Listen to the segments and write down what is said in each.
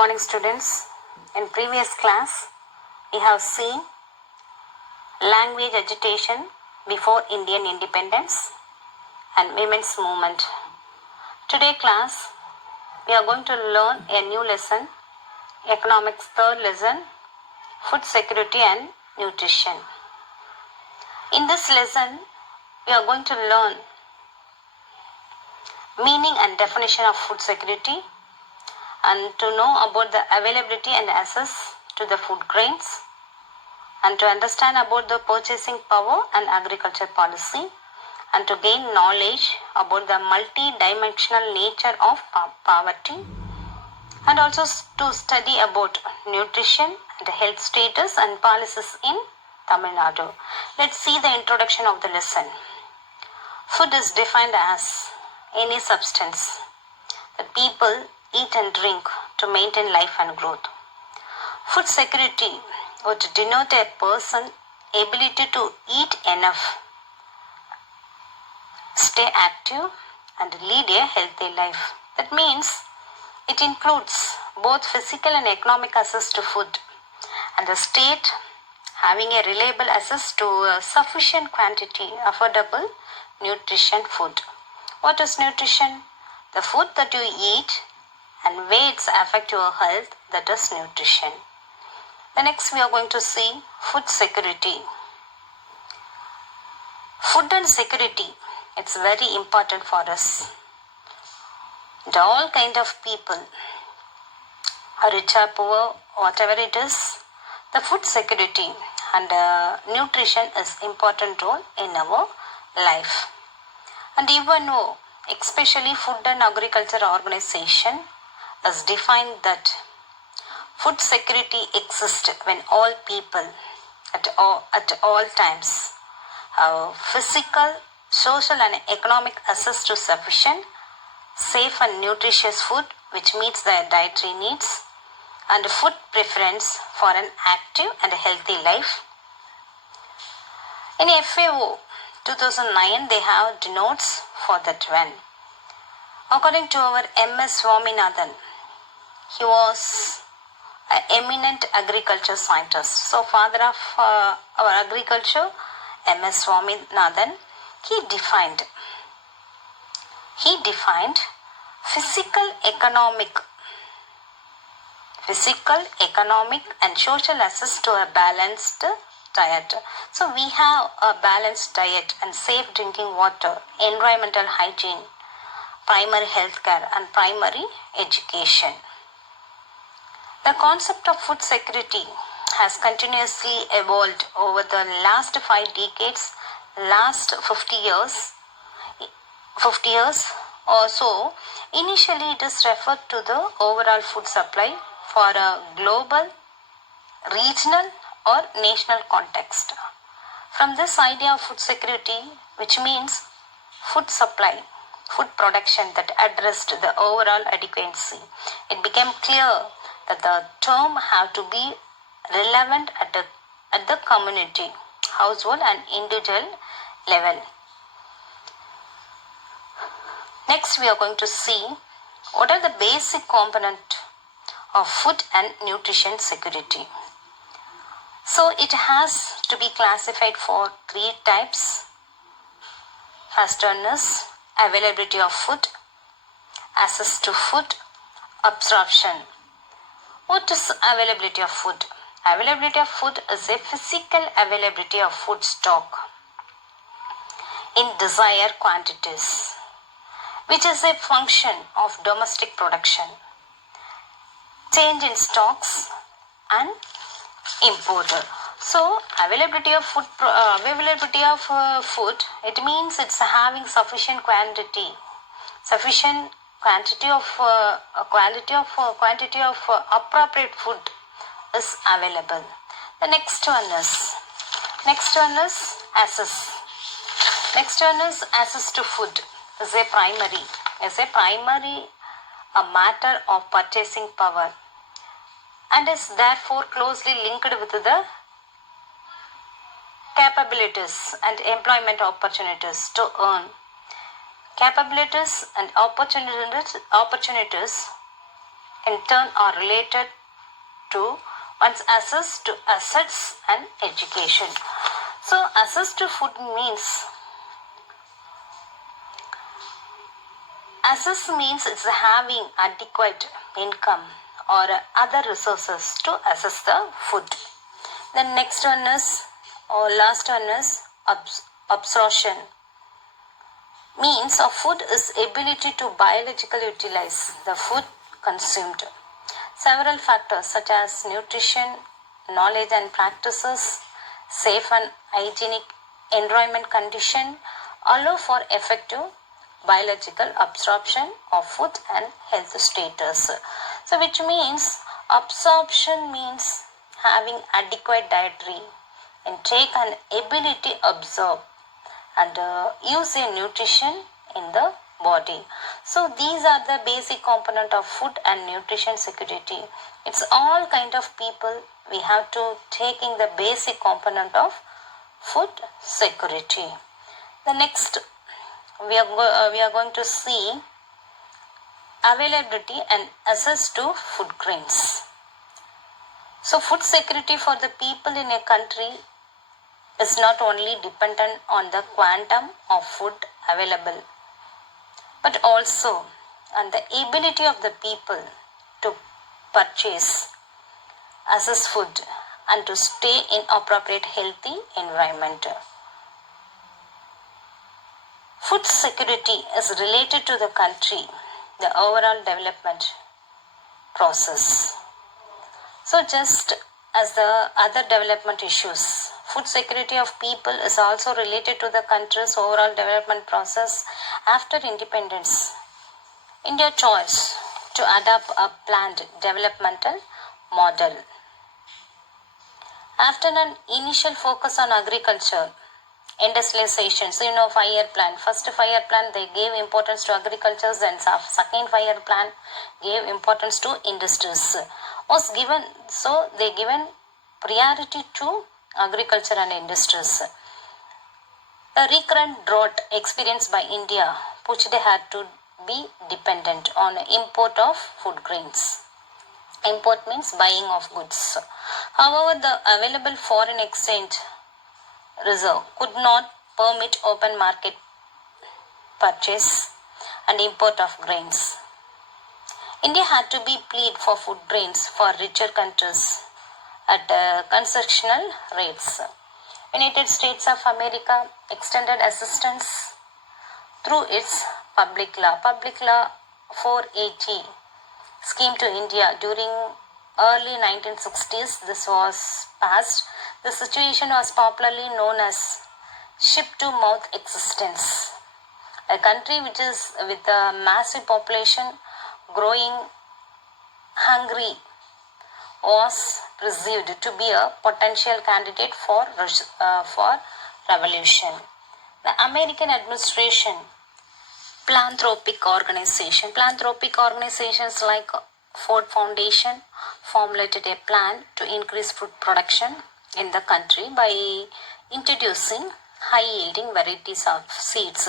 morning, students. In previous class, we have seen language agitation before Indian independence and women's movement. Today class, we are going to learn a new lesson, economics third lesson, food security and nutrition. In this lesson, we are going to learn meaning and definition of food security and to know about the availability and access to the food grains and to understand about the purchasing power and agriculture policy and to gain knowledge about the multi-dimensional nature of poverty and also to study about nutrition and health status and policies in Tamil Nadu. Let's see the introduction of the lesson. Food is defined as any substance that people eat and drink to maintain life and growth. Food security would denote a person's ability to eat enough, stay active, and lead a healthy life. That means it includes both physical and economic access to food, and the state having a reliable access to a sufficient quantity affordable nutrition food. What is nutrition? The food that you eat and weights affect your health, that is nutrition. The next we are going to see food security. Food and security, it's very important for us. And all kind of people, rich or poor, whatever it is, the food security and nutrition is important role in our life. And even though, especially Food and Agriculture Organization has defined that food security exists when all people at all times have physical, social and economic access to sufficient, safe and nutritious food which meets their dietary needs and food preference for an active and healthy life. In FAO 2009 they have denotes for that one. According to our M.S. Swaminathan, he was an eminent agriculture scientist. So father of our agriculture, M.S. Swaminathan, he defined physical, economic and social access to a balanced diet. So we have a balanced diet and safe drinking water, environmental hygiene, primary health care and primary education. The concept of food security has continuously evolved over the last 5 decades, last 50 years or so. Initially it is referred to the overall food supply for a global, regional or national context. From this idea of food security, which means food supply, food production that addressed the overall adequacy, it became clear that the term have to be relevant at the community, household and individual level. Next we are going to see what are the basic components of food and nutrition security. So it has to be classified for 3 types. First one is availability of food, access to food, absorption. What is availability of food? Availability of food is a physical availability of food stock in desired quantities, which is a function of domestic production, change in stocks and imported. So availability of food, it means it's having sufficient quantity of appropriate food is available. The next one is access. Next one is access to food is a primary matter of purchasing power and is therefore closely linked with the capabilities and employment opportunities to earn. Capabilities and opportunities in turn are related to one's access to assets and education. So access to food means it's having adequate income or other resources to access the food. The next one is, or last one is, absorption. Means of food is ability to biologically utilize the food consumed. Several factors such as nutrition, knowledge and practices, safe and hygienic environment condition allow for effective biological absorption of food and health status. So which means absorption means having adequate dietary intake and ability to absorb and use a nutrition in the body. So these are the basic component of food and nutrition security. It's all kind of people we have to taking the basic component of food security. The next we are going to see availability and access to food grains. So food security for the people in a country is not only dependent on the quantum of food available, but also on the ability of the people to purchase, access food, and to stay in appropriate healthy environment. Food security is related to the country, the overall development process. So just as the other development issues, food security of people is also related to the country's overall development process after independence. India chose to adopt a planned developmental model. After an initial focus on agriculture, industrialization, so 5-year plan. First 5-year plan they gave importance to agriculture, then second 5-year plan gave importance to industries. Was given, so they given priority to agriculture and industries. The recurrent drought experienced by India pushed had to be dependent on import of food grains. Import means buying of goods. However, the available foreign exchange reserve could not permit open market purchase and import of grains. India had to be plead for food grains for richer countries at concessional rates. United States of America extended assistance through its Public Law 480 scheme to India during early 1960s. This was passed. The situation was popularly known as ship-to-mouth existence. A country which is with a massive population growing hungry was perceived to be a potential candidate for revolution. The American administration, philanthropic organizations like Ford Foundation formulated a plan to increase food production in the country by introducing high-yielding varieties of seeds.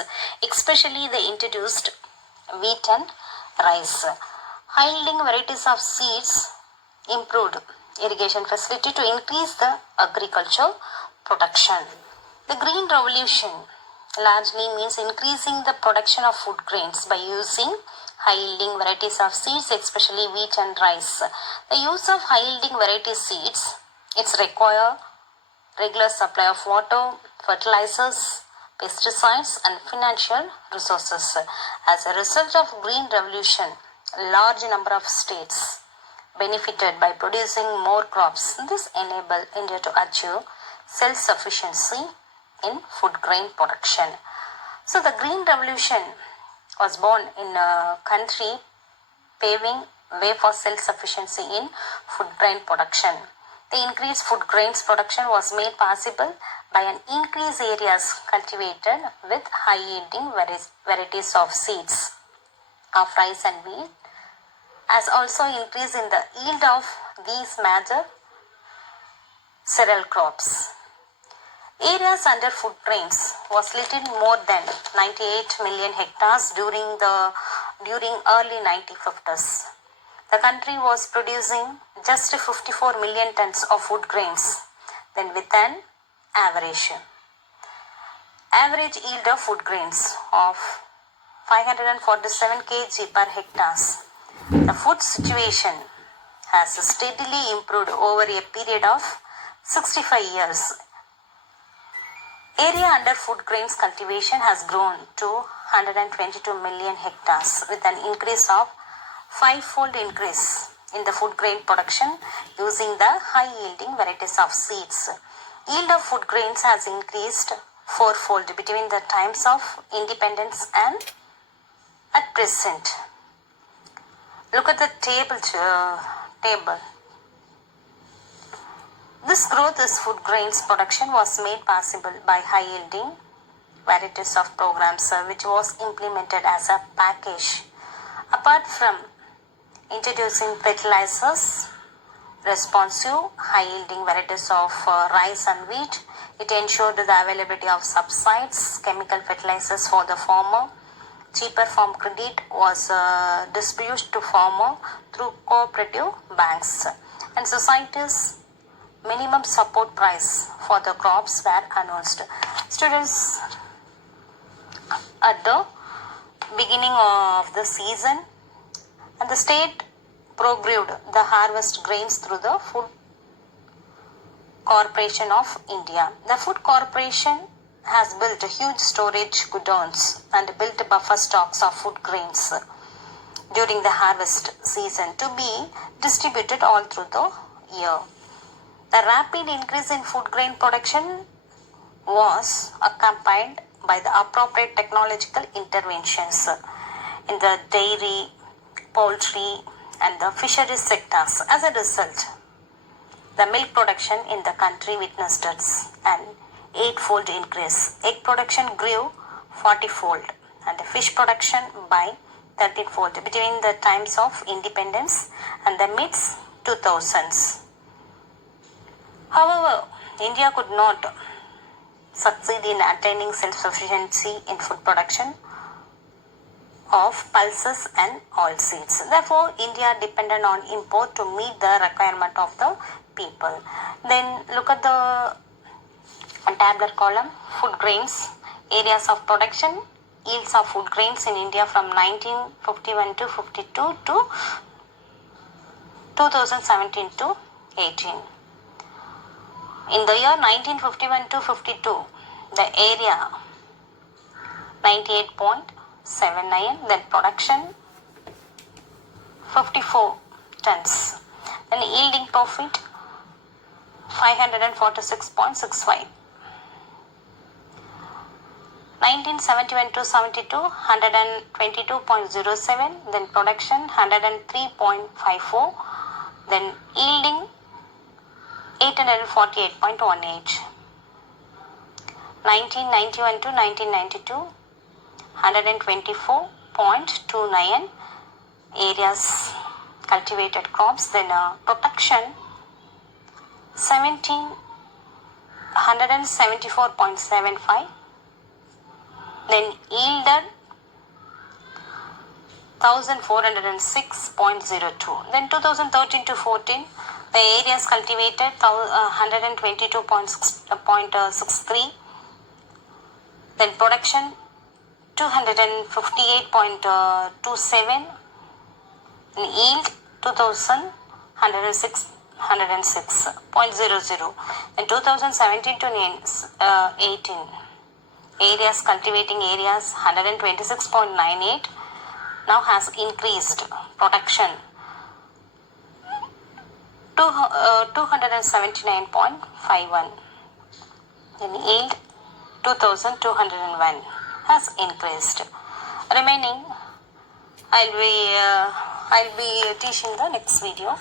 Especially they introduced wheat and rice. High-yielding varieties of seeds improved irrigation facility to increase the agricultural production. The Green Revolution largely means increasing the production of food grains by using high-yielding varieties of seeds, especially wheat and rice. The use of high-yielding variety seeds, it's require regular supply of water, fertilizers, pesticides and financial resources. As a result of Green Revolution, a large number of states benefited by producing more crops. This enabled India to achieve self-sufficiency in food grain production. So the Green Revolution was born in a country paving way for self-sufficiency in food grain production. The increased food grains production was made possible by an increased areas cultivated with high-yielding varieties of seeds of rice and wheat, as also increase in the yield of these major cereal crops. Areas under food grains was little more than 98 million hectares during early 1950s. the country was producing just 54 million tons of food grains, then with an average yield of food grains of 547 kg per hectares. The food situation has steadily improved over a period of 65 years. Area under food grains cultivation has grown to 122 million hectares with an increase of five-fold increase in the food grain production using the high-yielding varieties of seeds. Yield of food grains has increased fourfold between the times of independence and at present. Look at the table. This growth in food grains production was made possible by high-yielding varieties of programs which was implemented as a package. Apart from introducing fertilizers, responsive, high-yielding varieties of rice and wheat, it ensured the availability of subsides, chemical fertilizers for the farmer. Cheaper farm credit was distributed to farmer through cooperative banks, and societies minimum support price for the crops were announced. Students, at the beginning of the season, and the state procured the harvest grains through the Food Corporation of India. The Food Corporation has built huge storage godowns and built buffer stocks of food grains during the harvest season to be distributed all through the year. The rapid increase in food grain production was accompanied by the appropriate technological interventions in the dairy, poultry, and the fisheries sectors. As a result, the milk production in the country witnessed an eightfold increase. Egg production grew 40-fold and the fish production by 13-fold between the times of independence and the mid 2000s. However, India could not succeed in attaining self-sufficiency in food production of pulses and oilseeds. Therefore, India depended on import to meet the requirement of the people. Then look at the tabular column, food grains, areas of production, yields of food grains in India from 1951 to 52 to 2017 to 18. In the year 1951 to 52, the area 98.79, then production 54 tons, then yielding profit 546.65. 1971 to 72, 122.07, then production 103.54, then yielding 848.18. 1991 to 1992, 124.29 areas cultivated crops, then production 174.75, then yielded 1406.02. Then 2013 to 14, the areas cultivated 122.63, then production 258.27, yield 2106.00. In 2017 to 18, areas cultivating areas 126.98 now has increased production 279.51. Then yield 2201 has increased. Remaining, I'll be teaching the next video.